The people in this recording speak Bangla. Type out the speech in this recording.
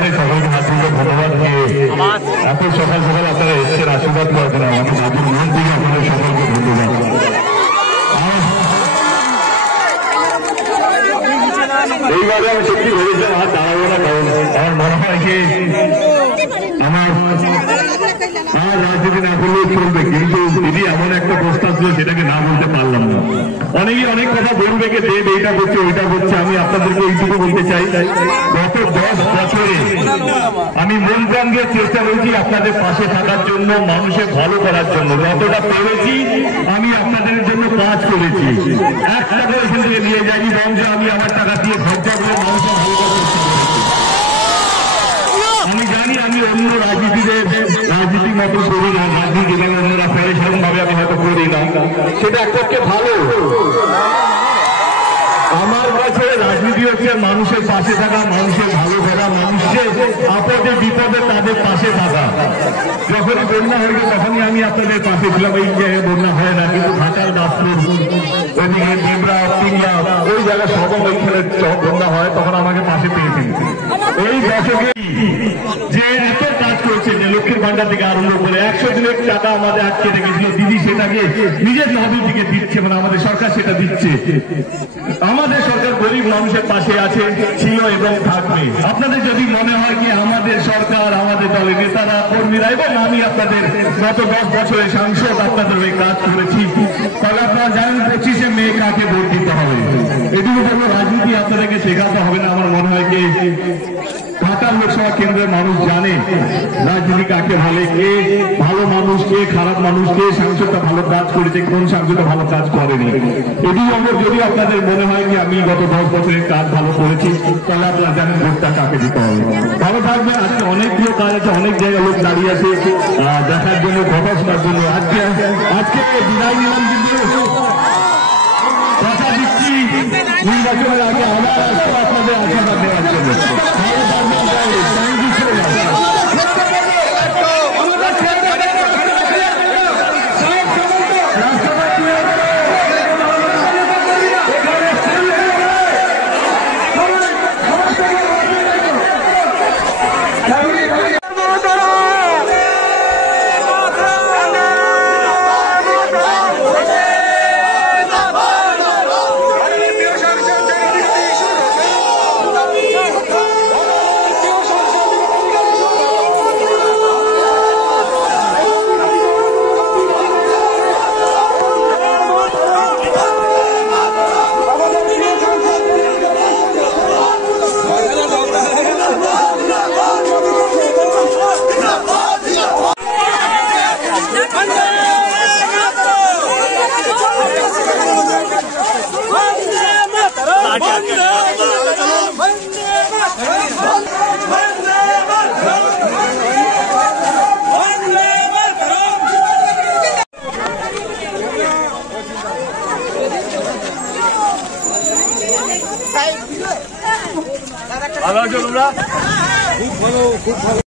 জানাই সকলকে হাতগুলো ধন্যবাদ দিয়ে এত সকাল সকাল আপনারা এসছেন আশীর্বাদ করেছেন আমাকে নতুন মন থেকে আপনাদের সকলকে ধন্যবাদ। এইবারে আমি সত্যি ভেবেছিলাম আর দাঁড়াবো না, কারণ আমার মনে হয় যে আমার রাজনীতি না করলেও চলবে, কিন্তু দিদি এমন একটা প্রস্তাব ছিল সেটাকে না বলতে পারলাম না। অনেকে অনেক কথা বলবে কে দেব এইটা করছে ওইটা করছে, আমি আপনাদেরকে এইটুকু বলতে চাই গত 10 বছরে আমি মন প্রাণ দিয়ে চেষ্টা করেছি আপনাদের পাশে থাকার জন্য, মানুষের ভালো করার জন্য। যতটা পেরেছি আমি আপনাদের জন্য কাজ করেছি, একটা করে এখান থেকে নিয়ে যাইনি, বরং আমি আমার টাকা দিয়ে খরচা করে মানুষের ভালো করার চেষ্টা করেছি। আমি জানি আমি অন্য রাজনীতির মতো করি না, রাজনীতি যেখানে অন্যরা ফেলে সেরকম ভাবে আমি হয়তো করি না, সেটা একটা ভালো। আমার কাছে রাজনীতি হচ্ছে মানুষের পাশে থাকা, মানুষের ভালো করা, মানুষের আপদে বিপদে তাদের পাশে থাকা। যখনই বন্যা হয়েছে তখনই আমি আপনাদের পাশে ছিলাম। এই জায়গায় বন্যা হয় না, কিন্তু ঘাটাল বাসপুর ওইদিকে বিবরা পিংলা ওই জায়গায় সবম ওইখানে বন্যা হয় তখন আমাকে পাশে পেয়েছেন। এই দশকে যে এত কাজ করেছে, যে লক্ষ্মীর ভান্ডার থেকে আরম্ভ করে 100 দিনের টাকা আমাদের আটকে রেখেছিল, দিদি সেটাকে নিজের তহবিল থেকে দিচ্ছে, মানে আমাদের সরকার সেটা দিচ্ছে। আমাদের সরকার গরিব মানুষের পাশে আছে, ছিল এবং থাকবে। আপনাদের যদি মনে হয় কি আমাদের সরকার, আমাদের দলের নেতারা কর্মীরা এবং আমি আপনাদের গত 10 বছরের সাংসদ আপনাদের ওই কাজ করেছি, তাহলে আপনারা জানেন 25শে মে কাকে ভোট দিতে হবে। এটুকু কোনো রাজনীতি আপনাদেরকে শেখাতে হবে না। আমার মনে হয় যে ঘাটাল লোকসভা কেন্দ্রের মানুষ জানে রাজনীতি কাকে ভালো, কে ভালো মানুষ, কে খারাপ মানুষ, কে সাংসদটা ভালো কাজ করেছে, কোন সাংসদটা ভালো কাজ করেনি। এটি যদি আপনাদের মনে হয় যে আমি গত 10 বছরের কাজ ভালো করেছি, তাহলে আপনারা জানেন ভোটটা কাকে দিতে হবে। ভালো থাকবেন। আজকে অনেকগুলো কাজ আছে, অনেক জায়গায় লোক দাঁড়িয়ে আছে দেখার জন্য, কথা শোনার জন্য। আজকে বিদায় নিলাম, কিন্তু কথা দিচ্ছি নির্বাচনের আগে আবার আপনাদের আশীর্বাদ দেওয়ার জন্য। ভালো থাকবেন। Thank you so much. ভালো আছো তোমরা? খুব ভালো, খুব ভালো।